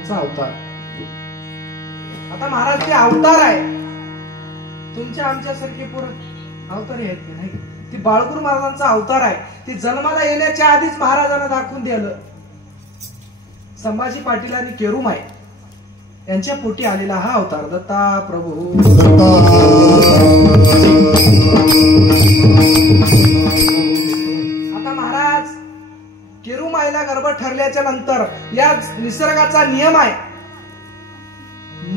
महाराजांचा अवतार. आता महाराज ते अवतार आहे, तुमच्या आमच्यासारखे पोरं अवतारी आहेत की नाही? ती बाळगुरु महाराजांचा अवतार आहे. ती जन्माला येण्याच्या आधीच महाराजांना दाखवून दिलं. संभाजी पाटील आणि केरुमाई यांच्या पोटी आलेला हा अवतार दत्ता प्रभू. आता महाराज केरुमाईला गर्भ ठरल्याच्या नंतर या निसर्गाचा नियम आहे,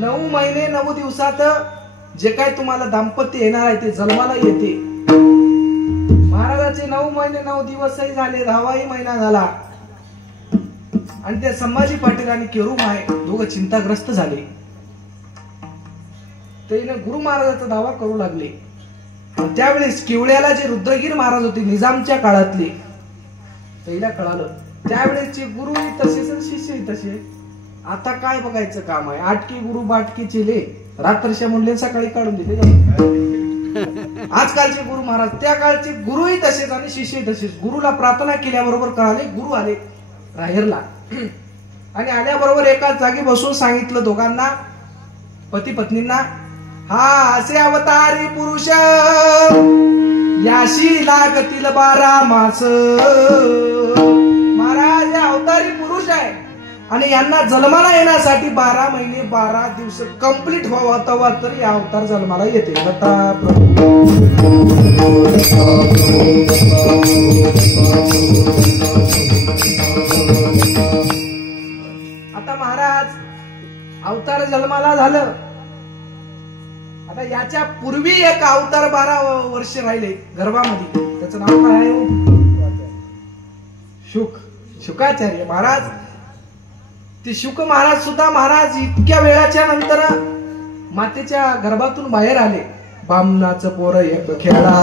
9 महिने 9 दिवसात जे काय तुम्हाला दाम्पत्य येणार आहे ते जन्माला येते. महाराजाचे 9 महिने 9 दिवसही झाले, 10वाही महिना झाला आणि त्या संभाजी पाटील आणि केरुमाई दोघं चिंताग्रस्त झाले. त्याने गुरु महाराजाचा दावा करू लागले. त्यावेळेस केवळ्याला जे रुद्रगीर महाराज होते निजामच्या काळातले, त्याला कळालं त्यावेळेसचे गुरुही तसेच शिष्यही तसे. आता काय बघायचं काम आहे? आटकी गुरु बाटकी चिले, रात्रच्या म्हणले सकाळी काढून दिले. आजकालचे गुरु महाराज त्या काळचे गुरुही तसेच आणि शिष्यही तसेच. गुरुला प्रार्थना केल्याबरोबर कळाले गुरु आले राहेरला आणि आल्याबरोबर एकाच जागी बसून सांगितलं दोघांना, पती पत्नींना, हा असे अवतारी पुरुष याशी लागतील 12 मास. महाराज अवतारी पुरुष आहे आणि यांना जन्माला येण्यासाठी 12 महिने 12 दिवस कंप्लीट व्हावा तेव्हा तर या अवतार जन्माला येते. दत्ता प्रभू. आता महाराज अवतार जन्माला झालं. आता याच्या पूर्वी एक अवतार 12 वर्ष राहिले गर्भामध्ये. त्याचं नाव काय आहे? शुकाचार्य महाराज. ते शुक महाराज सुद्धा महाराज इतक्या वेळाच्या नंतर मातेच्या गर्भातून बाहेर आले. बामणाचं पोर एक खेळा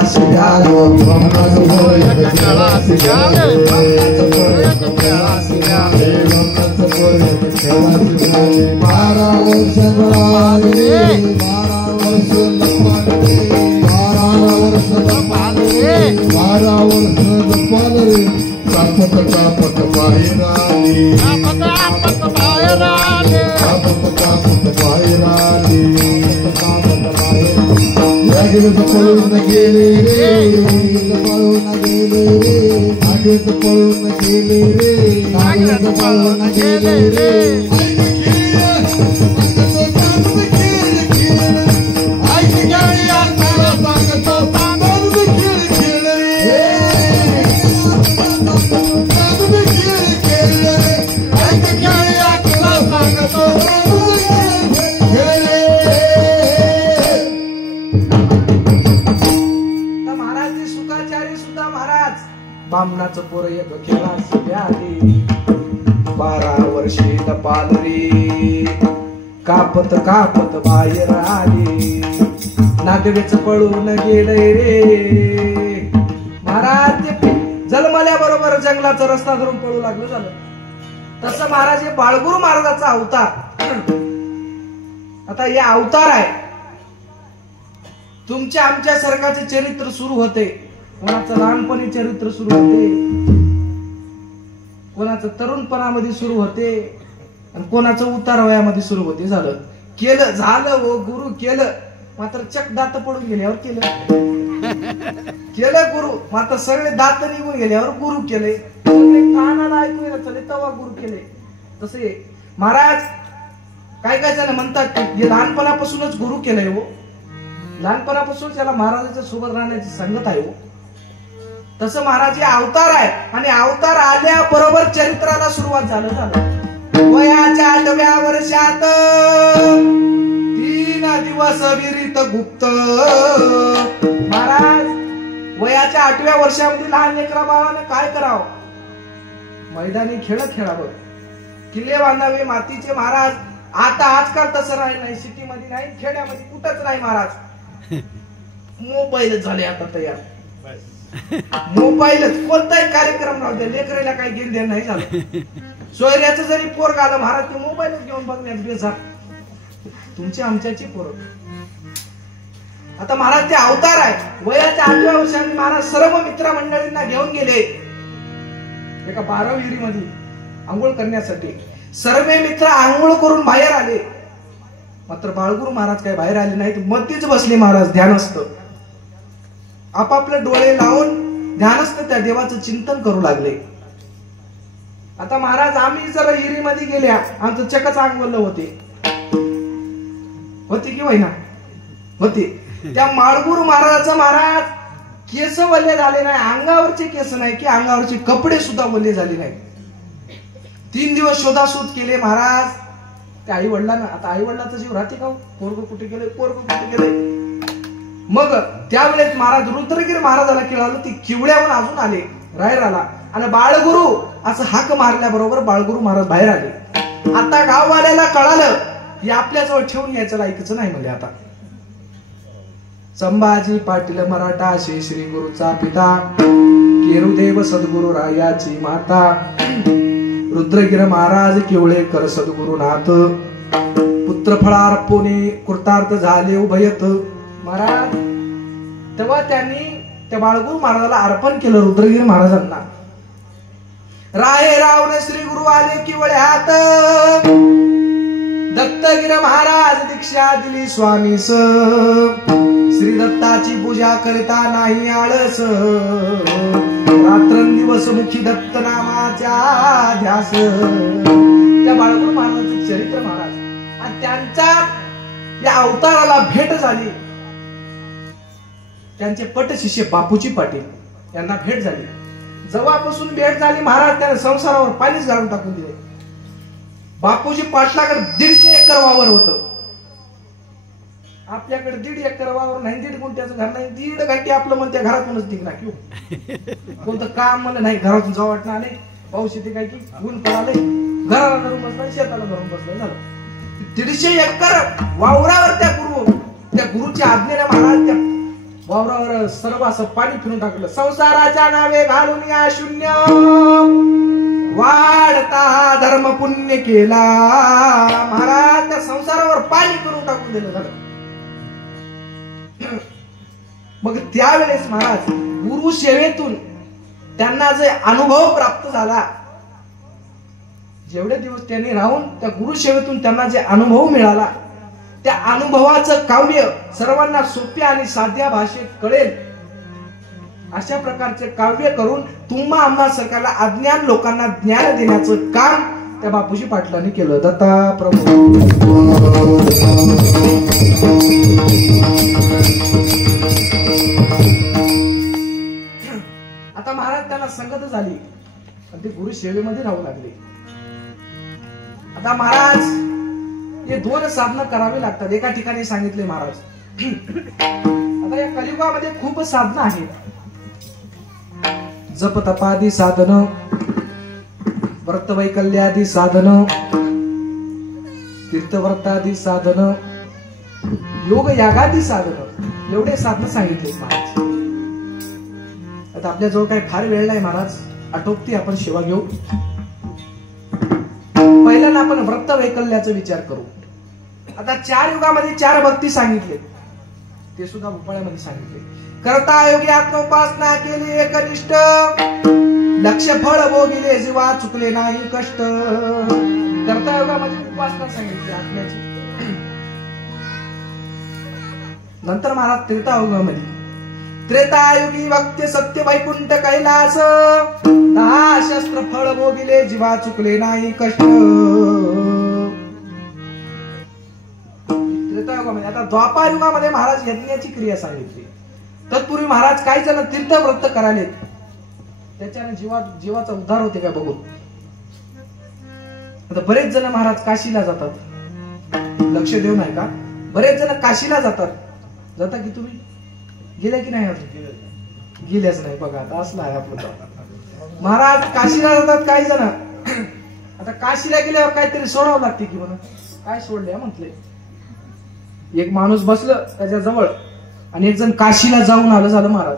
पळून गेले रे, पळून गेले रे, नागेत पळून गेले रे, नागेत पळून गेले रे. बामणाचं पोर एक खेळा आली. 12 वर्षे पालरी कापत कापत बाहेर आली. नागवेच पळून गेले रे. महाराज जन्मल्याबरोबर जंगलाचा रस्ता धरून पळू लागलं झालं. तसं महाराज हे बाळगुरु महाराजाचा अवतार. आता हे अवतार आहे. तुमच्या आमच्या सरकारचे चरित्र सुरू होते. कोणाचं लहानपणी चरित्र सुरू होते, कोणाचं तरुणपणामध्ये सुरू होते आणि कोणाचं उतारवयामध्ये सुरू होते. झालं केलं झालं व गुरु केलं, मात्र चक दात पडून गेल्यावर केलं गुरु, मात्र सगळे दात निघून गेल्यावर गुरु केले. कानाला ऐकू येत चले तेव्हा गुरु केले. तसे महाराज काय काय जण म्हणतात की लहानपणापासूनच गुरु केलंय हो, लहानपणापासून त्याला महाराजाच्या सोबत राहण्याची संगत आहे हो. तसं महाराज हे अवतार आहे आणि अवतार आल्याबरोबर चरित्राला सुरुवात झालं. वयाच्या 8व्या वर्षात 3 दिवस विरित गुप्त. महाराज वयाच्या 8व्या वर्षामध्ये लहान लेकरा बाळाने काय करावं? मैदानी खेळ खेळावं, किल्ले बांधावे मातीचे. महाराज आता आजकाल तसं राहील नाही, सिटीमध्ये नाही, खेड्यामध्ये कुठंच नाही महाराज. मोबाईलच झाले आता तयार. मोबाईलच कोणताही कार्यक्रम राहू द्या, लेकराला काही घेऊन द्या नाही झालं. सोयऱ्याचं जरी पोर आलं महाराज ते मोबाईलच घेऊन बघण्यात बेजार. तुमच्या आमच्याची पोर. आता महाराज ते अवतार आहे. वयाच्या 8व्या वर्षांनी महाराज सर्व मित्र मंडळींना घेऊन गेले एका 12 विहिरीमध्ये आंघोळ करण्यासाठी. सर्व मित्र आंघोळ करून बाहेर आले, मात्र बाळगुरु महाराज काही बाहेर आले नाहीत. मध्येच बसले महाराज ध्यानस्थ. आपापले डोळे लावून ध्यानस्थ त्या देवाचं चिंतन करू लागले. आता महाराज आम्ही जर हिरीमध्ये गेल्या, आमचं चकच आंघोळलं होते की होईना होते. त्या बाळगुरु महाराजाचा महाराज केस वल्ले झाले नाही, अंगावरचे केस नाही की अंगावरचे कपडे सुद्धा वल्ले झाले नाही. 3 दिवस शोधाशोध केले महाराज. त्या आई वडिलांना, आता आई वडिलांचा जीव राहते का? पोरग कुठे गेले, पोरग कुठे गेले. मग त्यावेळेस महाराज रुद्रगिरी महाराजाला कळालं, ती किवळ्याहून अजून आले रायराला, आणि बाळगुरु असं हाक मारल्याबरोबर बाळगुरु महाराज बाहेर आले. आता गाववाल्याला कळालं की आपल्याजवळ ठेवून यायचं लायकीचं नाही म्हणजे. आता संभाजी पाटील मराठा श्री गुरुचा पिता, केरुदेव सद्गुरु रायाची माता, रुद्रगिर महाराज केवळेकर सद्गुरुनाथ, पुत्र फळार्पोने कृतार्थ झाले उभयत. महाराज तेव्हा त्यांनी त्या बाळगुरु महाराजाला अर्पण केलं रुद्रगिरी महाराजांना. राहे रावण श्री गुरु आले किवळ्यात, दत्तगिर महाराज दीक्षा दिली स्वामीस, श्री दत्ताची पूजा करता नाही आळस, रात्रंदिवस मुखी दत्त नामाच्या ध्यास. त्या बाळगुरु महाराजांचं चरित्र महाराज, आणि त्यांच्या या अवताराला भेट झाली. त्यांचे पट शिष्य बापूजी पाटील यांना भेट झाली. जेव्हापासून भेट झाली महाराज त्याने संसारावर पाणीच घालून टाकून दिले. बापूजी पाटलाकडे 150 एकर वावर होतं. आपल्याकडे 1.5 एकर वावर नाही, 1.5 गुंठ्याचं घर नाही, 1.5 घंटे आपलं मन त्या घरातूनच निघणार. कोणतं काम मला नाही, घरातून जाऊ वाटणं आले, पाऊस येते काय की ऊन पडाले, घराला धरून बसला, शेताला धरून बसलं, झालं. 150 एकर वावरावर त्या गुरुच्या आज्ञेने महाराज त्या वावरावर सर्व असं पाणी फिरून टाकलं. संसाराच्या नावे घालून या शून्य वाढता धर्म पुण्य केला. महाराज त्या संसारावर पाणी फिरून टाकून दिलं झालं. मग त्यावेळेस महाराज गुरु सेवेतून त्यांना जे अनुभव प्राप्त झाला, जेवढे दिवस त्यांनी राहून त्या गुरु सेवेतून त्यांना जे अनुभव मिळाला, त्या अनुभवाचं काव्य सर्वांना सोप्या आणि साध्या भाषेत कळेल अशा प्रकारचे काव्य करून तुम्हा आम्हा सरकारला अज्ञान लोकांना ज्ञान देण्याचं काम त्या बापूजी पाटलांनी केलं. दत्ता प्रभू. आता महाराज त्यांना संगत झाली आणि ते गुरु सेवेमध्ये राहू लागले. आता महाराज हे 2 साधनं करावी लागतात. एका ठिकाणी सांगितले महाराज, आता या कलियुगामध्ये खूप साधनं आहेत. जप तपादी साधन, व्रत वैकल्यादी साधन, तीर्थव्रतादी साधन, योग यागादी साधन, एवढे साधनं सांगितले महाराज. आता आपल्याजवळ काही फार वेळ नाही महाराज, आटोपती आपण सेवा घेऊ. पहिल्यांदा आपण व्रत वैकल्याचा विचार करू. आता 4 युगामध्ये 4 भक्ती सांगितले, ते सुद्धा भोपाळ्यामध्ये सांगितले. करता योगी आत्मोपासना केली एकनिष्ठ, लक्ष फळ भोगिले जीवा चुकले नाही कष्ट. करता योगामध्ये उपासना सांगितली आत्म्याची. नंतर महाराज त्रेतायुगामध्ये, त्रेतायुगी भक्ती सत्य वैकुंठ कैलास, 10 शस्त्र फळ भोगिले जीवा चुकले नाही कष्ट. त्रेतायुगामध्ये. आता द्वापार युगामध्ये महाराज यज्ञाची क्रिया सांगितली. तत्पूर्वी महाराज काही जण तीर्थव्रत करायले, त्याच्याने जीवाचा उद्धार होते का बघून. आता बरेच जण महाराज काशीला जातात, लक्ष देऊ नाही का? बरेच जण काशीला जाता की तुम्ही गेले की नाही? अजून गेल्याच नाही बघा. आता असलं आहे आपलं. महाराज काशीला जातात काही जण. आता काशीला गेल्यावर काहीतरी सोडावं लागते की म्हणून काय सोडले म्हटले. एक माणूस बसलं त्याच्या जवळ आणि एक जण काशीला जाऊन आलं झालं महाराज.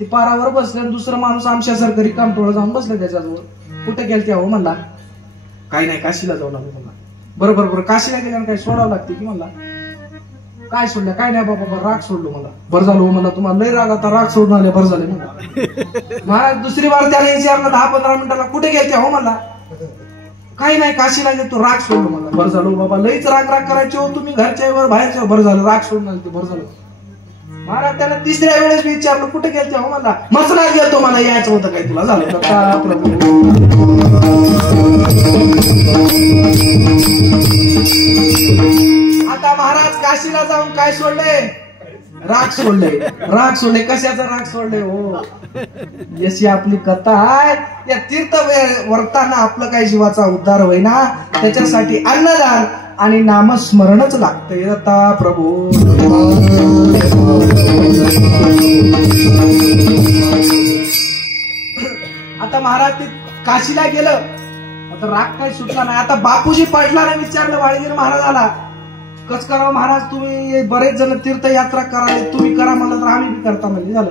ते पारावर बसलं, दुसरा माणूस आमच्यासारखं रिकाम टोळं जाऊन बसलं त्याच्याजवळ. कुठे गेलते हो म्हणला. काही नाही, काशीला जाऊन आलो म्हणला. बरोबर काशीला गेल्यावर काही सोडावं लागते की म्हणला. काय सोडलं? काय नाही बाबा, राग सोडलो मला. बरं झालं हो म्हणला, तुम्हाला लय राग आता, राग सोडून आले, बरं झाले म्हणला. महाराज दुसरी बार त्याने विचारलं 10-15 मिनिटाला, कुठे गेलते हो म्हणला. काही नाही, काशीला गेलो, राग सोडलो मला. बरं झालो बाबा, लईच राग करायचे हो तुम्ही घरच्या बाहेरच्या. बरं झालं राग सोडून आले ते, बरं झालं. महाराज त्याला तिसऱ्या वेळेस मी विचारलं कुठे गेलते हो, मला मसनात गेलतो, मला यायचं होतं काही तुला. झालं प्रभू. आता महाराज काशीला जाऊन काय सोडले? राग सोडले. राग सोडले. कशाचा राग सोडले हो? यशी आपली कथा आहे. या तीर्थ वर्ताना आपलं काही जीवाचा उद्धार होईना, त्याच्यासाठी अन्नदान आणि नामस्मरणच लागतंय आता प्रभू. आता महाराज ते काशीला गेलं, आता राग काही सुटला नाही. आता बापूजी पाटलाने विचारलं वाळगीर महाराजाला, कस करावं महाराज, तुम्ही बरेच जण तीर्थयात्रा कराले, तुम्ही करा म्हणलं तर आम्ही बी करता म्हणजे. झालं.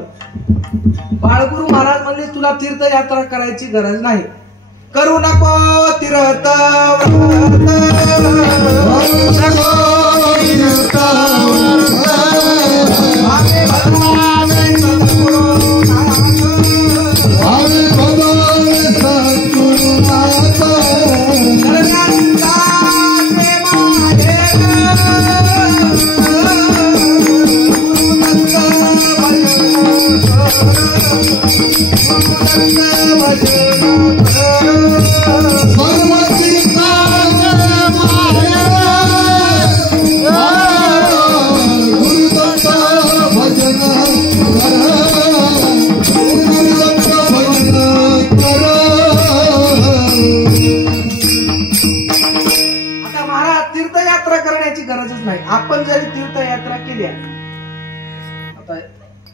बाळगुरु महाराज म्हणले तुला तीर्थयात्रा करायची गरज नाही, करू नको तीर्थ आपण जरी तीर्थयात्रा केल्या. आता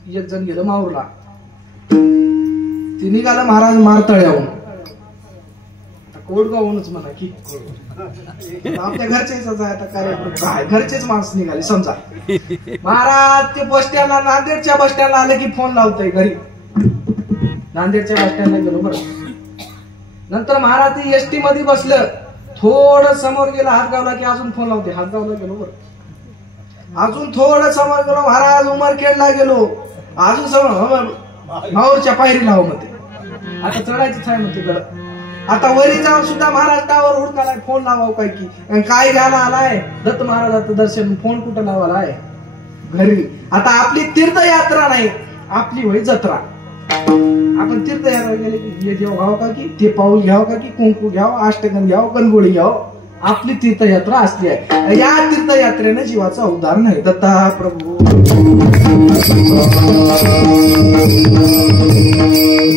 एक जण गेलं माहूरला, ती निघालं महाराज मारतळ्याहून, कोडगावहूनच म्हणा की आपल्या घरचेच आता काय घरचेच माणूस निघाले समजा. महाराज ते बस स्टँडला, नांदेडच्या बस स्टँडला आले की फोन लावतोय घरी. नांदेडच्या बस स्टँडला गेलो बरं. नंतर महाराज ते एसटी मध्ये बसलं, थोडं समोर गेलं हातगावला की अजून फोन लावते. हातगावला गेलो बरं, अजून थोडं समोर गेलो महाराज उमरखेडला गेलो, अजून समोर माहूरच्या पायरी लाव म्हणते. आता चढायचंच आहे म्हणते गड. आता वरी जाऊन सुद्धा महाराज टावर उडकालाय, फोन लावाव काय की काय घ्यायला आलाय दत्त महाराजाचं दर्शन, फोन कुठं लावायला आहे घरी. आता आपली तीर्थयात्रा नाही, आपली होई जत्रा. आपण तीर्थयात्रा गेले की हे देव घ्यावं का की, ते पाऊल घ्यावं का की, कुंकू घ्यावं, अष्टगंध घ्यावं, गणगोळी घ्यावं. आपली तीर्थयात्रा असली आहे. या तीर्थयात्रेने जीवाचा उद्धार नाही दत्ता प्रभू.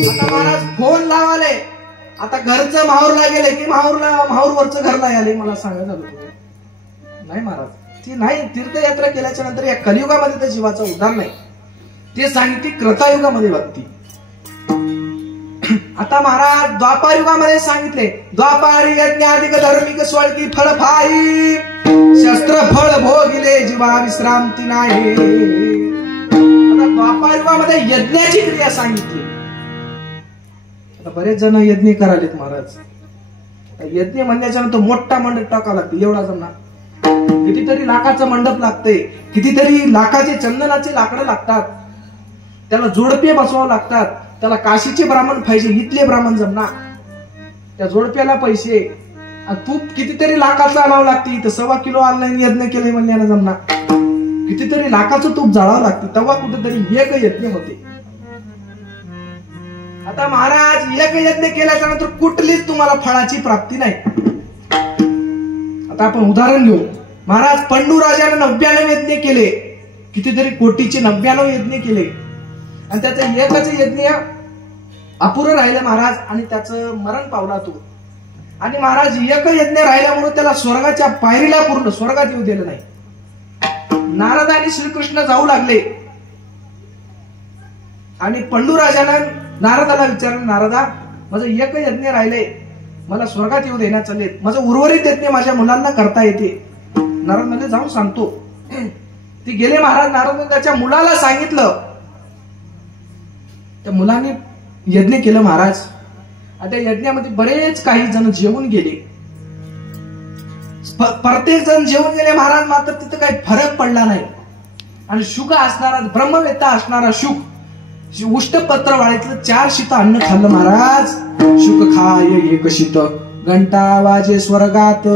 आता महाराज फोन लावाले. आता घरचं माहूरला गेले की माहूरवरचं घरला आले. मला सांगायचं नाही महाराज, ती नाही तीर्थयात्रा केल्याच्या नंतर या कलियुगामध्ये तर जीवाचा उद्धार नाही. ते सांगितले क्रतायुगामध्ये वागती. आता महाराज द्वापार युगामध्ये सांगितले, द्वापारी यज्ञाधिक धार्मिक स्वळकी फळ फाई, शस्त्र फळ भोगिले जीवा विश्रांती नाही. आता द्वापार युगामध्ये यज्ञाची क्रिया सांगितली. आता बरेच जण यज्ञ करालेत महाराज. यज्ञ म्हणण्याच्या नंतर मोठा मंडप टाकावा लागते, एवढा जण कितीतरी लाखाचं मंडप लागते, कितीतरी लाखाचे चंदनाचे लाकडं लागतात, त्याला जोडपे बसवावं लागतात, त्याला काशीचे ब्राह्मण पाहिजे, इथले ब्राह्मण जमना, त्या जोडप्याला पैसे, तूप कितीतरी लाखाचं आणावं लागते. इथं 1.25 किलो ऑनलाईन यज्ञ केले म्हणल्यानं जमना, कितीतरी लाखाचं तूप जाळावं लागते, तेव्हा कुठेतरी एक यज्ञ होते. आता महाराज एक यज्ञ केल्याच्या नंतर कुठलीच तुम्हाला फळाची प्राप्ती नाही. आता आपण उदाहरण घेऊ. महाराज पंडू राजाने 99 यज्ञ केले, कितीतरी कोटीचे 99 यज्ञ केले, आणि त्याचं एकच यज्ञ अपुरं राहिलं महाराज, आणि त्याचं मरण पावला तो. आणि महाराज एक यज्ञ राहिल्यामुळे त्याला स्वर्गाच्या पायरीला पूर्ण स्वर्गात येऊ दिलं नाही. नारद आणि श्रीकृष्ण जाऊ लागले, आणि पंडू राजानं नारदाला विचारलं, नारदा माझं एक यज्ञ राहिले, मला स्वर्गात येऊ देण्यात चालले, माझं उर्वरित यज्ञ माझ्या मुलांना करता येते. नारद म्हणजे जाऊन सांगतो. ते गेले महाराज. नारद त्याच्या मुलाला सांगितलं, त्या मुलाने यज्ञ केलं महाराज. आता यज्ञामध्ये बरेच काही जण जेवून गेले, प्रत्येक जण जेवून गेले महाराज, मात्र तिथं काही फरक पडला नाही. आणि शुक असणारा ब्रह्मवेत्ता असणारा शुक उष्टपत्र वाळीतलं 4 शीत अन्न खाल्लं महाराज. शुक खाय एक शीत, घंटा वाजे स्वर्गात.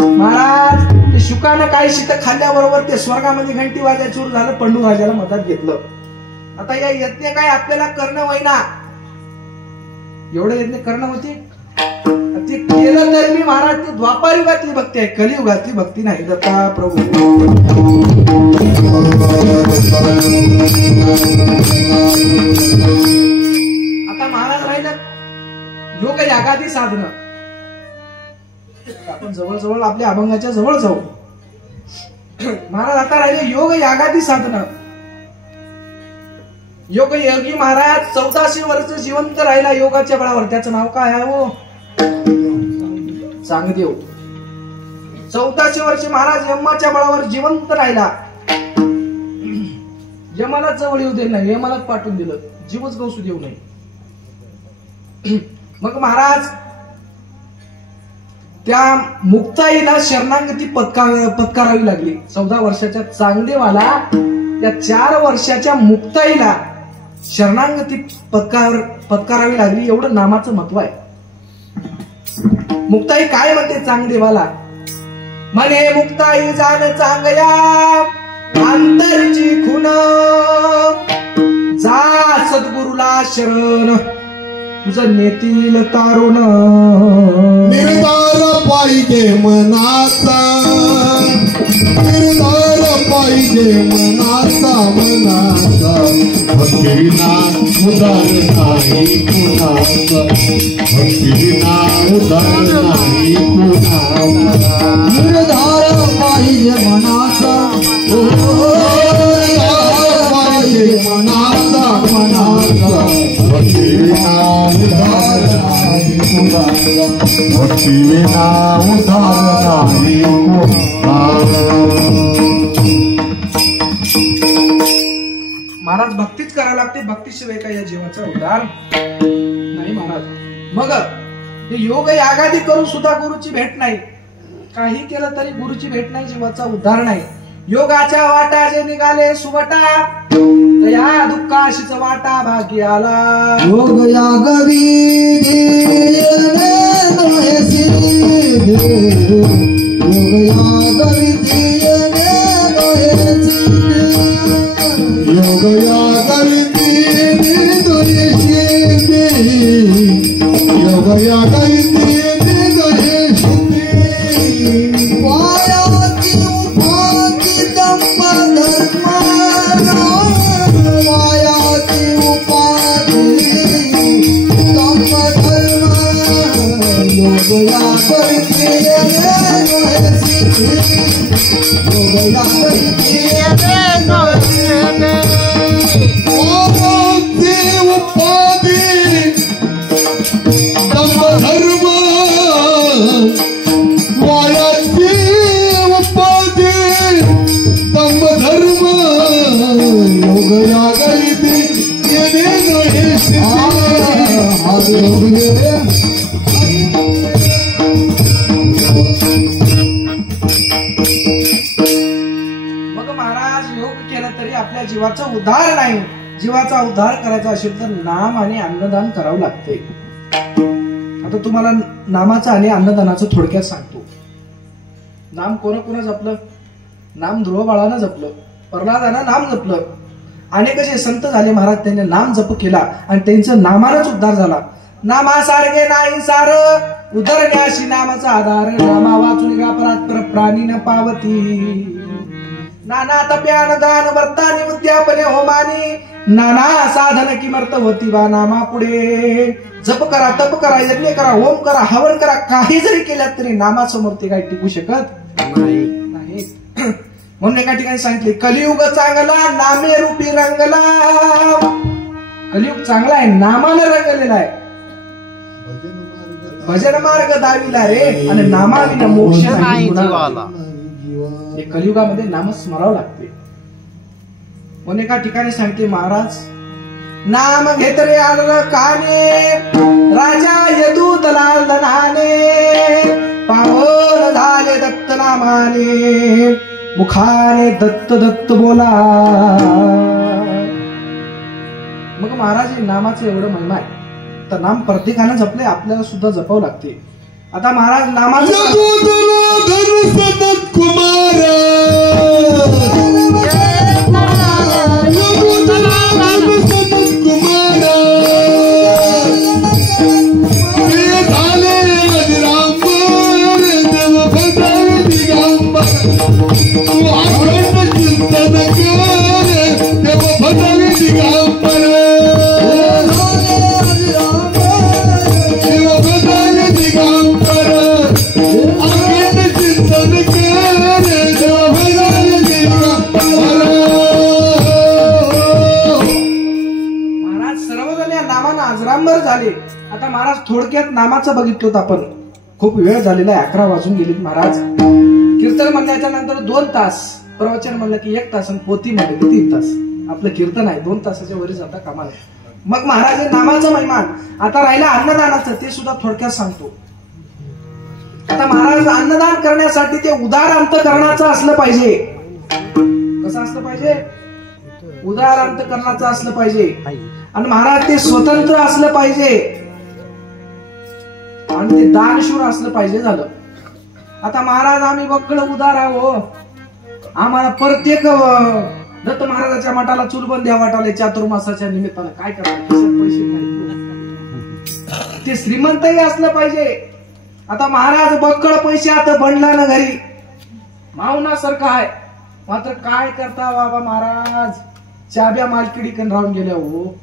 महाराज ते शुकानं काय शीत खाल्ल्याबरोबर ते स्वर्गामध्ये घंटी वाजायला सुरू झालं. पंडू राजाला मदत घेतलं. आता या यज्ञ काय आपल्याला करणं होईना, एवढं यज्ञ करणं होती ते केलं तर मी महाराज ते द्वापार युगातली भक्ती आहे, कलियुगातली भक्ती नाही. दत्ता प्रभू आता महाराज राहिलं योग यागादी साधन. आपण जवळजवळ आपल्या अभंगाच्या जवळ जाऊ. महाराज आता राहिले योग यागादी साधन. योग योगी महाराज 1400 वर्ष जिवंत राहिला योगाच्या बळावर. त्याचं नाव काय आहे हो? चांगदेव. 1400 वर्ष महाराज यमाच्या बळावर जिवंत राहिला. यमाला जवळ येऊ दिलं नाही, यमालाच पाठवून दिलं, जीवच गवसू देऊ नये. मग महाराज त्या मुक्ताईला शरणागती पत्करावी लागली. 14 वर्षाच्या चांगदेवाला त्या 4 वर्षाच्या मुक्ताईला शरणागती पत्करावी लागली. एवढं नामाचं महत्व आहे. मुक्ताई काय म्हणते चांगदेवाला? म्हणे मुक्ताई जाण चांगया अंतरची खुन, जा सद्गुरुला शरण तुझं नेतील तारुण. निर्धार पाहिजे मनाचा, निर्धार पाहिजे मनाचा, मनाचा भक्तीविना उदार नाही कुणाचा, भक्तीविना उदार नाही कुणाचा. निर्धार पाहिजे मनाचा, निर्धार पाहिजे मनाचा, मनाचा भक्तीविना उदार नाही कुणाचा, भक्तीविना उदार नाही कुणाचा. महाराज भक्तीच करायला लागते, भक्तीशिवाय काय या जीवाचा उद्धार नाही महाराज. मग हे योग यागादी करून सुद्धा गुरुची भेट नाही, काही केलं तरी गुरुची भेट नाही, जीवाचा उद्धार नाही. योगाच्या वाटा जे निघाले सुवटा, या दुःखाशीच वाटा भागी आला. योग यागादी योग यागादी योग यागादी योग यागादी वायाची उपाधी दंभ धर्म, वायाची उपाधी दंभ धर्म, योग यागादी योग यागादी मग महाराज योग केला तरी आपल्या जीवाचा उद्धार नाही. जीवाचा उद्धार करायचा असेल तर नाम आणि अन्नदान करावं लागते. आता तुम्हाला नामाचं आणि अन्नदानाचं थोडक्यात सांगतो. नाम कोणा जपलं? नाम ध्रुव बाळानं जपलं, प्रल्हादानं नाम जपलं. अनेक असे संत झाले महाराज, त्यांनी नाम जप केला आणि त्यांचं नामानच उद्धार झाला. नामासारखे नाही सार उदरण्याशी नामाचा आधार, नामा वाचून गापरात पर प्राणी न पावती. नाना तप्यान दान वर्तानी उद्यापने होमानी, नाना साधन किमर्थ होती वा नामा पुढे. जप करा, तप करा, यज्ञ करा, होम करा, हवन करा, काही जरी केल्यात तरी नामासमोर ते काही टिकू शकत नाही. म्हणून एका ठिकाणी सांगितले कलियुग चांगला नामे रूपी रंगला. कलियुग चांगला आहे, नामानं रंगलेला आहे. भजन मार्ग दाविला रे आणि नामाविना मोक्ष नाही जीवाला. हे कलियुगामध्ये नाम स्मरावं लागते. म्हणून एका ठिकाणी सांगते महाराज, नाम घेत रे आलं काने, राजा यदूत लाल धनाने, पावन झाले दत्त नामाने, मुखाने दत्त दत्त बोला. मग महाराज हे नामाचं एवढं महिमा आहे. तर नाम प्रत्येकानं जपले, आपल्याला सुद्धा जपावं लागते. आता महाराज नामाचं सतत कुमार अजरामर झाले. आता महाराज थोडक्यात नामाचं बघितलं आपण. खूप वेळ झालेला आहे, 11 वाजून गेलेत महाराज. कीर्तन म्हणल्याच्या नंतर 2 तास, प्रवचन म्हणलं की 1 तास आणि पोथी म्हणलं की 3 तास. आपलं कीर्तन आहे 2 तासाच्या वरी जाता कामा नये. मग महाराज नामाचं महिमान. आता राहिलं अन्नदानाचं, ते सुद्धा थोडक्यात सांगतो. आता महाराज अन्नदान करण्यासाठी ते उदार अंतकरणाचं असलं पाहिजे. कसं असलं पाहिजे? उदार अंतकरणाचं असलं पाहिजे. आणि महाराज ते स्वतंत्र असलं पाहिजे आणि ते दानशूर असलं पाहिजे. झालं. आता महाराज आम्ही बक्कळ उदार आहो. आम्हाला प्रत्येक दत्त महाराजाच्या मठाला चुलबंद द्या वाटाले चातुर्मासाच्या निमित्तानं. काय करणार? पैसे नाही. ते श्रीमंतही असलं पाहिजे. आता महाराज बक्कळ पैसे आता बनला ना घरी मावनासारखं आहे. मात्र काय करता बाबा महाराज, चाब्या मालकीकडे राहून गेल्या हो.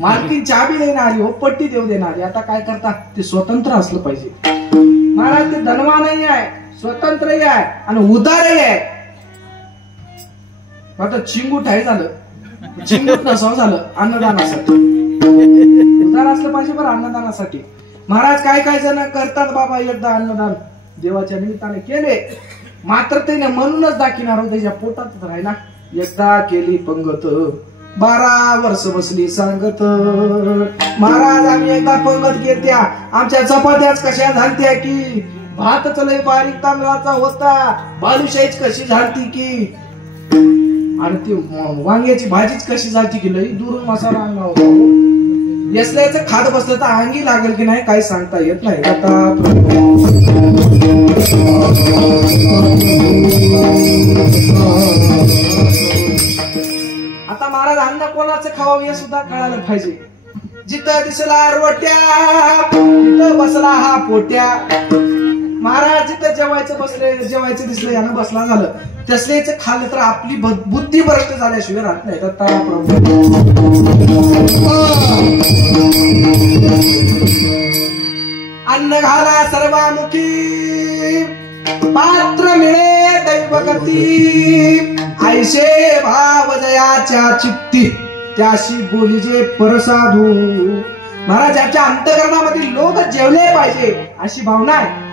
मालकीन चाबी देणारी हो, पट्टी देऊ देणारी. आता काय करता? ते स्वतंत्र असलं पाहिजे. महाराज ते धनवानही आहे, स्वतंत्रही आहे आणि उदारही आहे. आता चिंगूट आहे झालं, चिंगूट नसावं झालं अन्नदानासाठी. उदार असलं पाहिजे बरं अन्नदानासाठी. महाराज काय काय जण करतात बाबा, एकदा अन्नदान देवाच्या निमित्ताने केले, मात्र ते म्हणूनच दाखिणार हो, त्याच्या पोटातच राहिला. एकदा केली पंगत 12 वर्ष बसली सांगत. महाराज आम्ही एकदा पंगत घेत्या, आमच्या चपात्याच कशा झालत्या की भातच लय बारीक तांदळाचा होता, बालुशाहीच कशी झालती की, आणि ती वांग्याची भाजीच कशी झालती की लई दुरून मसाला आणला होता. यसल्याचं खात बसलं तर अंगी लागेल की नाही काही सांगता येत नाही. आता महाराज अन्न कोणाचं खावं हे सुद्धा कळायला पाहिजे. जिथं दिसला रोट्या तिथं बसला हा पोट्या. महाराज जिथं जेवायचं दिसलं यानं बसला झालं, तसलेच खाल्लं तर आपली बुद्धी भ्रष्ट झाल्याशिवाय राहत नाही. अन्न घाला सर्वामुखी पात्र मिळे दैवगती. ऐशे भाव जयाच्या चित्ती त्याशी बोलीजे परसाधू. महाराज याच्या अंतकरणामध्ये लोक जेवले पाहिजे अशी भावना आहे.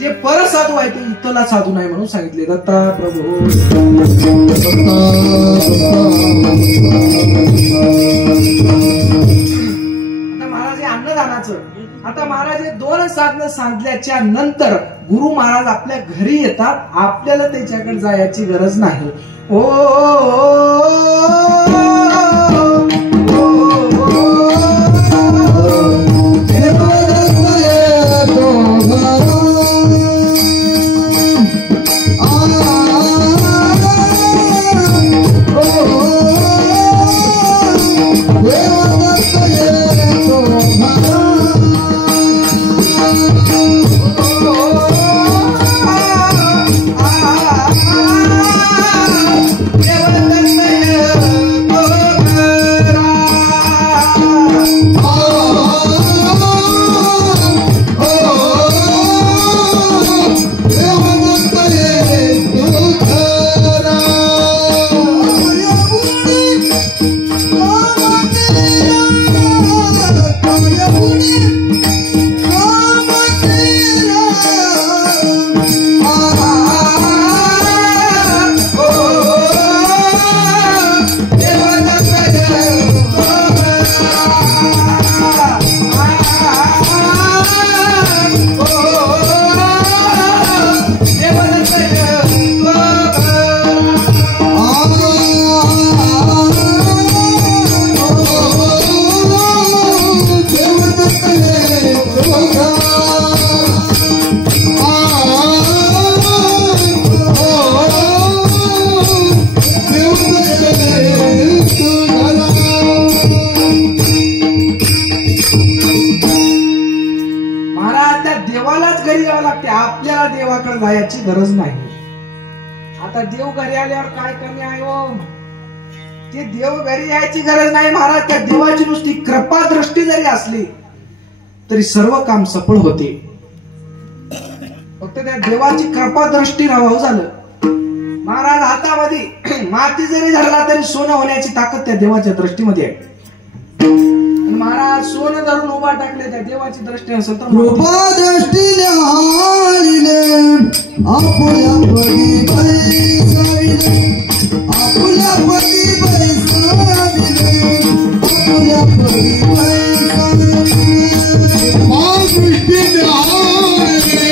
ते परसाधू आहे, ते इतला साधू नाही म्हणून सांगितले. दत्ता प्रभू. आता महाराज हे अन्नदानाचं. आता महाराज हे 2 साधनं सांगितल्याच्या नंतर गुरु महाराज आपल्या घरी येतात. आपल्याला त्याच्याकडे जायची गरज नाही. महाराज त्या देवालाच घरी यावं लागते, आपल्याला देवाकडे जायची गरज नाही. आता देव घरी आल्यावर काय कमी आहे हो? ते देव घरी यायची गरज नाही महाराज. त्या देवाची नुसती कृपा दृष्टी जरी असली तरी सर्व काम सफळ होते. फक्त त्या देवाची कृपा दृष्टी राहावं झालं. महाराज हातामध्ये माती जरी धरला तरी सोनं होण्याची ताकद त्या देवाच्या दृष्टीमध्ये आहे. महाराज सोनं धरून उभा टाकले, त्या देवाची दृष्टी असेल तर कृपा दृष्टीने हारिले आपुल्या परी बैसाविले, आपुल्या परी बैसाविले, आपुल्या परी बैसाविले. कृपा दृष्टीने हारिले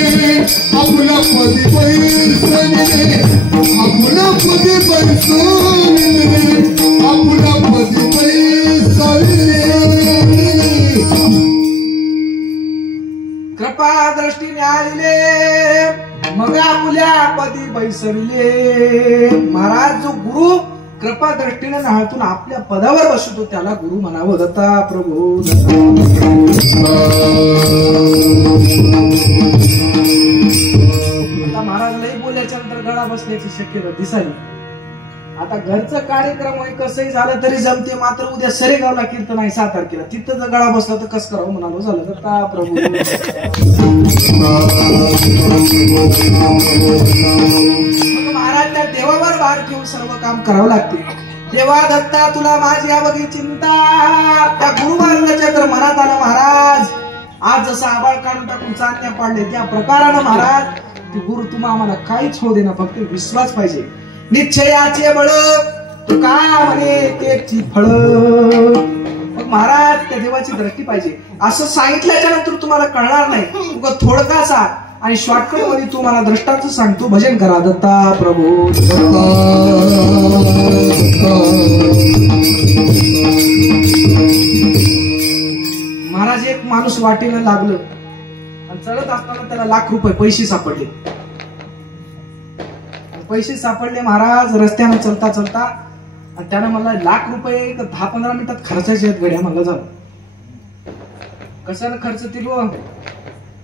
आपुल्या परी बैसाविले, आपुल्या परी बैसाविले, आपुल्या परी बैसाविले. कृपा दृष्टीने आलेले मग आपुल्या पदी बैसविले. महाराज जो गुरु कृपा दृष्टीने नाहतून आपल्या पदावर बसतो त्याला गुरु म्हणावं. दत्ता प्रभू आता महाराज लई बोलल्याच्या नंतर गळा बसण्याची शक्यता दिसाली. आता घरचं कार्यक्रम होय कसंही झालं तरी जमते, मात्र उद्या सरेगावला कीर्तन आहे 6 तारखेला, तिथं जर गळा बसला तर कसं करावं म्हणालो. झालं दत्ता प्रभू. महाराज त्या देवावर भार ठेवून सर्व काम करावं लागते. देवा दत्ता तुला माझी यावगी चिंता. त्या गुरु महाराजाच्या तर मनात आलं महाराज आज जसं आबाळ काढून टाकून चांदण्या पाडले त्या प्रकारानं महाराज ते गुरु तुम्हा आम्हाला काहीच होऊ दे ना, फक्त विश्वास पाहिजे. निश्चयाचे बळ तू का म्हणे त्याची फळ. मग महाराज त्या देवाची दृष्टी पाहिजे असं सांगितल्याच्या नंतर तुम्हाला कळणार नाही. तुका थोडकासा आणि शॉर्टकट मध्ये तुम्हाला दृष्टांत सांगतो. भजन करा दत्ता प्रभू. महाराज एक माणूस वाटेला लागलं आणि चढत असताना त्याला ₹1,00,000 पैसे सापडले. पैसे सापडले महाराज रस्त्यानं चलता चलता आणि त्यानं मला ₹1,00,000 10-15 मिनिटात खर्चाचे आहेत गड्या. म्हणलं झालं कशानं खर्च दिलो.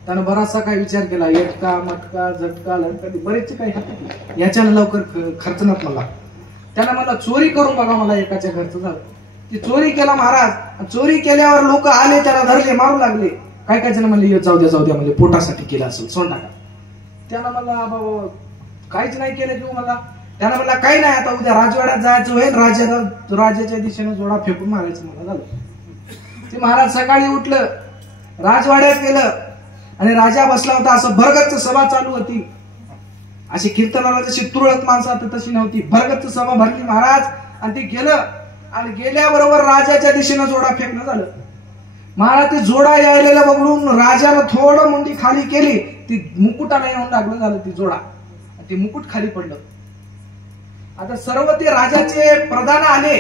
त्यानं बराचसा काय विचार केला, एटका मटका झटका लटका बरेचसे काही याच्यानं लवकर खर्चनात मला. त्यानं मला चोरी करून बघा मला एकाच्या घरचं झालं. ती चोरी केला महाराज. चोरी केल्यावर लोक आले त्याला धरले मारू लागले. काय काय जण म्हणले जाऊ द्या म्हणजे पोटासाठी केलं असेल सोन टाका. त्यानं मला बाबा काहीच नाही केलं किंवा मला. त्यानं मला काही नाही आता उद्या राजवाड्यात जायचं होईल, राजाच्या दिशेने जोडा फेकून मारायचं मला झालं. ते महाराज सकाळी उठलं राजवाड्यात गेलं आणि राजा बसला होता. असं भरगच्च सभा चालू होती. अशी कीर्तनाला जशी तुरळक माणसं आता तशी नव्हती. भरगच्च सभा भरली महाराज आणि ते गेलं आणि गेल्याबरोबर राजाच्या दिशेनं जोडा फेकणं झालं. महाराज ते जोडा यायलेला बघून राजानं थोडं मुंडी खाली केली, ती मुकुटाला येऊन लागलं झालं ती जोडा. ते मुकुट खाली पडलं. आता सर्व ते राजाचे प्रधान आले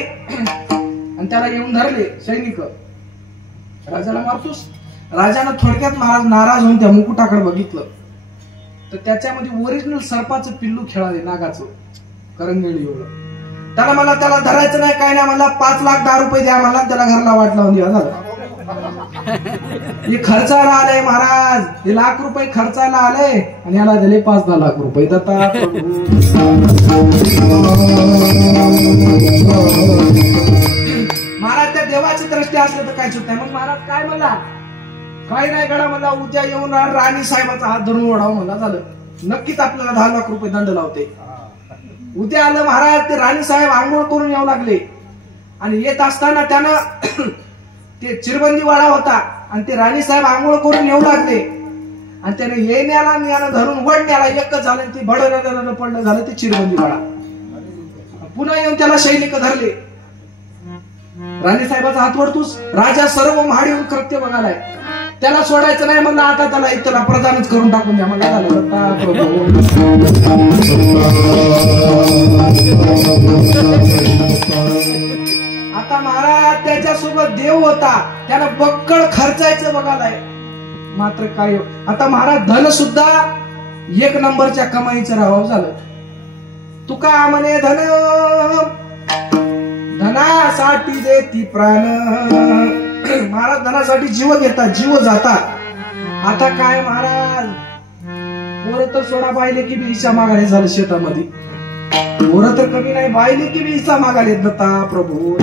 आणि त्याला येऊन धरले सैनिक. राजाला मारतोस. राजानं थोडक्यात महाराज नाराज होऊन त्या मुकुटाकडे बघितलं तर त्याच्यामध्ये ओरिजिनल सर्पाचं पिल्लू खेळाले नागाचं करंगेळी एवढं. त्याला मला त्याला धरायचं नाही काय नाही, मला ₹5,10,000 द्या मला. त्याला घरला वाट लावून द्या झालं. हे खर्चाला आले महाराज. हे ₹1,00,000 खर्चाला आले आणि याला दिले ₹5-10 लाख. दत्ता महाराज त्या देवाची दृष्टी असली तर काय चूक नाही. मग महाराज काय म्हणला, काय नाही गडा म्हणला उद्या येऊन राणी साहेबाचा हात धरून ओढावं म्हणला. झालं नक्कीच आपल्याला ₹10,00,000 दंड लावते. उद्या आलं महाराज. ते राणी साहेब आंघोळ करून येऊ लागले आणि येत असताना त्यानं ते चिरबंदीवाडा होता आणि ते राणी साहेब आंघोळ करून येऊ लागले आणि त्याने येण्याला आणि यानं धरून वडण्याला एकच झालं. ते भडं पडलं झालं ते चिरबंदीवाडा. पुन्हा येऊन त्याला सैनिक धरले. राणी साहेबाचा हात वरतूस. राजा सर्व महाडीहून कृत्य बघालाय. त्याला सोडायचं नाही म्हणलं. आता त्याला इथला प्रधानच करून टाकून द्या म्हणलं. झालं आता महाराज त्याच्यासोबत देव होता. त्यानं बक्कळ खर्चायचं बघालाय. मात्र काय आता महाराज धन सुद्धा 1 नंबरच्या कमाईचं राहावं झालं. तुका म्हणे धन धनासाठी देती प्राण. महाराज धनासाठी जीव घेतात, जीव जातात. आता काय महाराज, पोरं तर सोडा, बायले की बी हिस्सा मागायला झालं शेतामध्ये. पोरं तर कमी नाही, बायले की बी हिस्सा मागायला येत दत्ता प्रभू.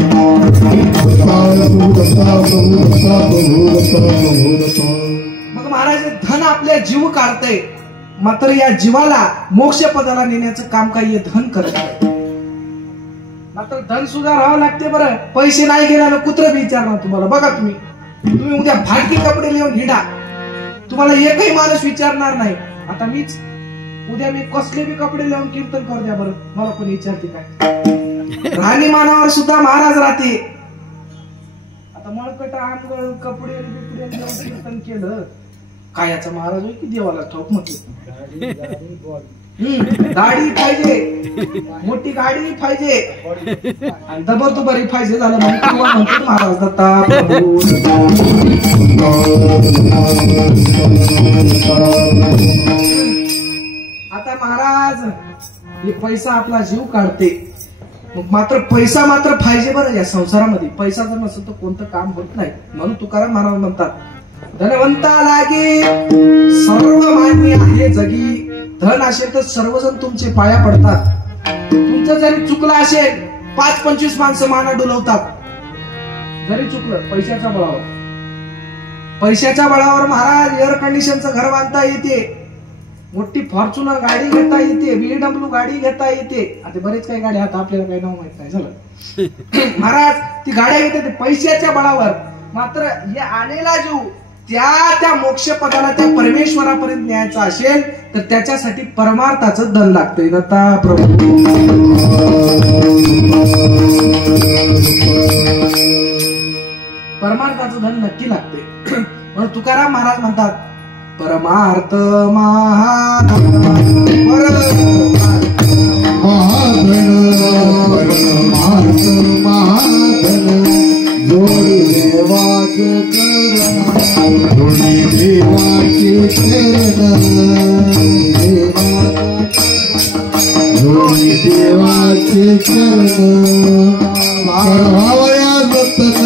मग महाराज धन आपल्या जीव काढतंय, मात्र या जीवाला मोक्ष पदाला नेण्याचं काम काही धन करत नाही. मात्र धन सुद्धा राहावं लागते बरं. पैसे नाही गेल्यानं कुत्र बी विचारणार तुम्हाला. बघा तुम्ही उद्या फाटकी कपडे लिहून हिंडा, तुम्हाला एकही माणूस विचारणार नाही. आता उद्या मी कसले बी कपडे लिहून कीर्तन करू द्या बरं, मला कोणी विचारते काय? राहणीमानावर सुद्धा महाराज राहते. आता मळकट आंघोळ कपडे बिपडे लिहून कीर्तन केलं काय याचा महाराज होय की देवाला ठाऊक म्हटलं. गाडी पाहिजे, मोठी गाडी पाहिजे आणि दबरदुबारी पाहिजे झालं म्हणतो महाराज दत्ता प्रभू. आता महाराज हे पैसा आपला जीव काढते, मात्र पैसा मात्र पाहिजे बरं या संसारामध्ये. पैसा जर नसेल तर कोणतं काम होत नाही. म्हणून तुकाराम महाराज म्हणतात, धनवंता लागे सर्व मान्य आहे जगी. धन असेल तर सर्वजण तुमचे पाया पडतात. तुमचं जरी चुकलं असेल 5-25 माणसं माना डुलवतात. जरी चुकलं पैशाच्या बळावर महाराज एअर कंडिशनचं घर बांधता येते, मोठी फॉर्च्युनर गाडी घेता येते, BMW गाडी घेता येते. आता बरेच काही गाड्या आता आपल्याला काही नाव माहित नाही झालं. महाराज ती गाड्या घेते पैशाच्या बळावर. मात्र हे आलेला जीव त्या मोक्ष पदाला त्या परमेश्वरापर्यंत न्यायचा असेल तर त्याच्यासाठी परमार्थाचं धन लागतंय दत्ता प्रभू. परमार्थाचं धन नक्की लागते. म्हणून तुकाराम महाराज म्हणतात, परमार्थ महाधन जोडी देवाचे चरण भावया जतन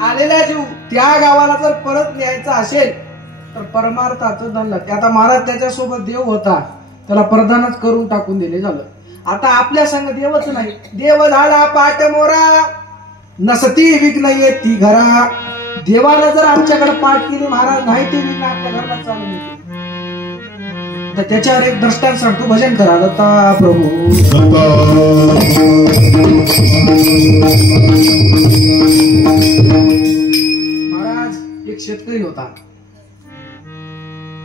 आलेला जीव त्या गावाला जर परत न्यायचा असेल तर परमार्थाचं धन लागते. आता महाराज त्याच्यासोबत देव होता, त्याला प्रधानच करून टाकून दिले झालं. आता आपल्या संग देवच नाही. देव झाला पाठ मोरा, नसती विघ्न येती घरा. देवानं जर आमच्याकडे पाठ केली महाराज, नाही ते विघ्न आपल्या घराला चालून येते. तर त्याच्यावर एक दृष्टांत सांगतो, भजन करा दत्ता प्रभू. महाराज एक शेतकरी होता,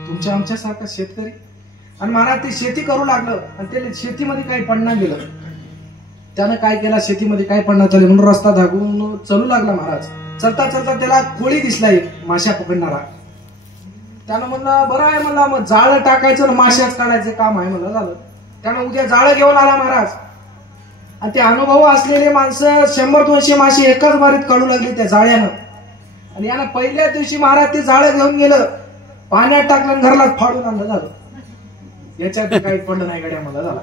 तुमच्या आमच्यासारखा शेतकरी. आणि महाराज ते शेती करू लागलं आणि त्याला शेतीमध्ये काही पडणार गेलं. त्यानं काय केला, शेतीमध्ये काय पडणार चालले म्हणून रस्ता धागून चलू लागला महाराज. चलता चलता त्याला कोळी दिसला एक माश्या पकडणारा. त्यानं म्हणलं बरं आहे, म्हणला मग जाळं टाकायचं माश्याच काढायचं काम आहे म्हणलं. झालं. त्यानं उद्या जाळं घेऊन आला महाराज. आणि ते अनुभव असलेले माणसं 100-200 मासे एकाच बारीत काढू लागले त्या जाळ्यानं. आणि यानं पहिल्या दिवशी महाराज ते जाळं घेऊन गेलं, पाण्यात टाकलं, घरला फाडून आणलं. झालं. याच्यात काही पडलं नाही गड्या मला. झाला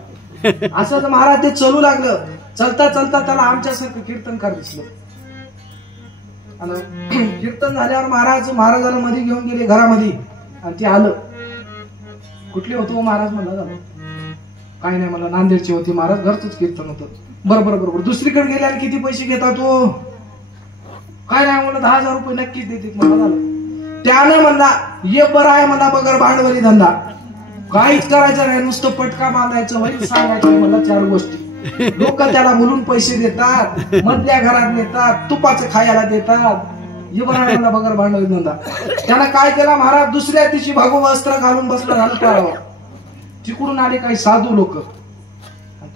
असं महाराज ते चलू लागलं. चलता चलता त्याला आमच्यासारखं कीर्तनकार दिसलं. आणि कीर्तन झाल्यावर महाराजाला मध्ये घेऊन गेले घरामध्ये. आणि ते आलं, कुठले होतो महाराज म्हणला. झालं काय नाही मला, नांदेडची होती महाराज, घरचंच कीर्तन होतं. बरोबर दुसरीकडे गेले आणि किती पैसे घेतात तो? काय नाही म्हणलं 10,000 रुपये नक्कीच देते मला. झालं. त्यानं म्हणला ये बरं आहे म्हणला, बगर भांडवली धंदा काहीच करायचं नाही, नुसतं पटका बांधायचं, वही सांगायचं मला 4 गोष्टी. लोक त्याला बोलून पैसे देतात, मधल्या घरात नेतात, तुपाचं खायला देतात. ये बरं आहे मला बगर भांडवली धंदा. त्यानं काय केला महाराज, दुसऱ्या दिवशी भगव वस्त्र घालून बसला झालं पारावर. तिकडून आले काही साधू लोक.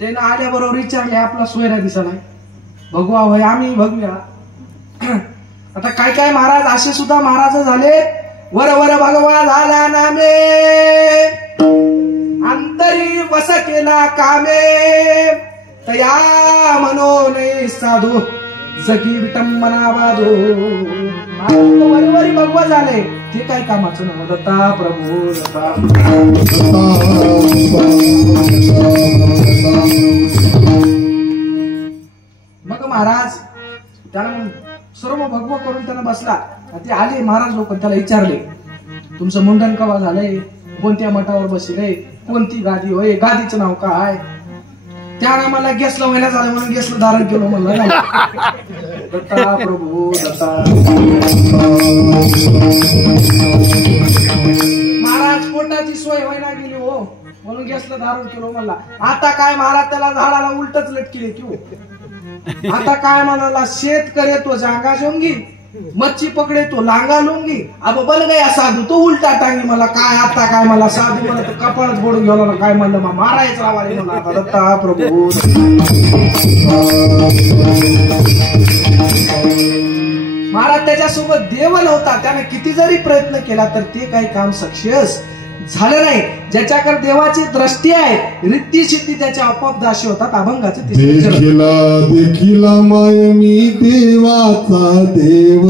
त्यानं आल्याबरोबर विचारले आपला सोयरा दिसा नाही. भगवा होय आम्ही भगव्या. आता काय काय महाराज असे सुद्धा महाराज झाले. वर वर भगवा झाला नामे, अंतरी वस केला कामे, तया मनोने साधू जगी विटंबना बाधो. वरवरी भगवा झाले ते काय कामाचं नव्हतं. दत्ता प्रभू दत्ता. मग महाराज त्याला सर्व भगवा करून त्याला बसला. ते आले महाराज लोक, त्याला विचारले तुमचं मुंडन कवा झालंय, कोणत्या मठावर बसले, कोणती गादी होय, गादीचं नाव काय. त्यानं मला गॅसला महिना झाला म्हणून गॅसला धारण केलं म्हणलं. दत्ता प्रभू दत्ता. महाराज पोटाची सोय व्हायला गेली हो म्हणून गॅसला धारण केलं म्हणला. आता काय महाराज त्याला झाडाला उलटच लटकिले की. आता काय म्हणाला, शेत करे तो जागा जोंगी, मच्छी पकडे तो लांगा लुंगी, अब बल गया साधू तो उलटा टांगी. मला काय आता काय मला साधू मला कपाळच बोडून गेला काय म्हणलं मग मारायचं लावाले मला. आता दत्ता प्रभू. महाराज त्याच्यासोबत देव नव्हता. त्याने किती जरी प्रयत्न केला तर ते काही काम सक्सेस झालं नाही. ज्याच्याकडे देवाची दृष्टी आहे, रिद्धी सिद्धी त्याच्या आपोआप दाशी होतात. अभंगाचे देखिला देखिला माय मी देवाचा देव,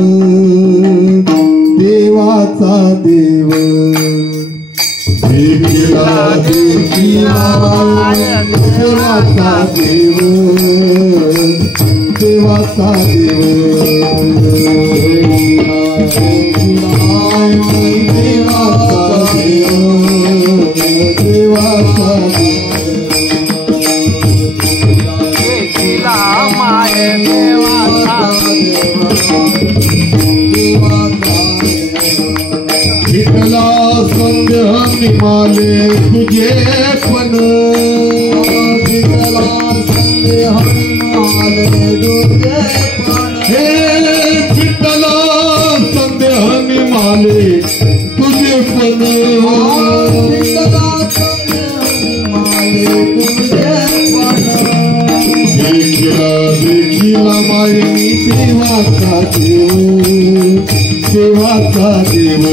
देवाचा देव. देखिला देखिला देवाचा देव, देवाचा देव. माले तुझे पण संदेह माले तुझे पण. हे विठ्ठला संदेह माले तुझे पण, विठ्ठला संदेह माले तुझे पण. देखिला देखिला माय मी देवाचा देव, देवाचा देव.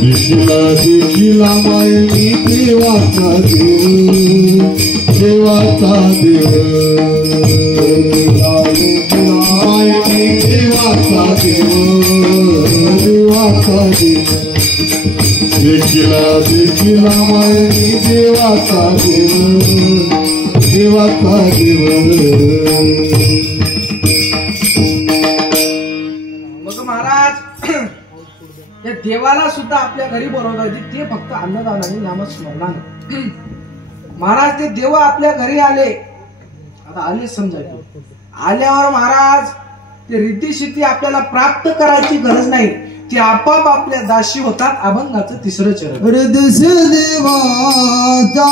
देखिला देखिला माय मी देवाचा देव, देवाचा देव. माय मी देवाचा देव, देवाचा देव. देखिला देखिला माय मी देवाचा देव, देवाचा देव. देवाला सुद्धा आपल्या घरी बोलवतात ते फक्त अन्नदानाने नामस्मरणाने. महाराज ते देव आपल्या घरी आले. आता आले समजा, आल्यावर महाराज ते रिद्धी सिद्धी आपल्याला प्राप्त करायची गरज नाही, ते आपाप आपल्या दाशी होतात. अभंगाचं तिसरं चरण. हृदय देवाचा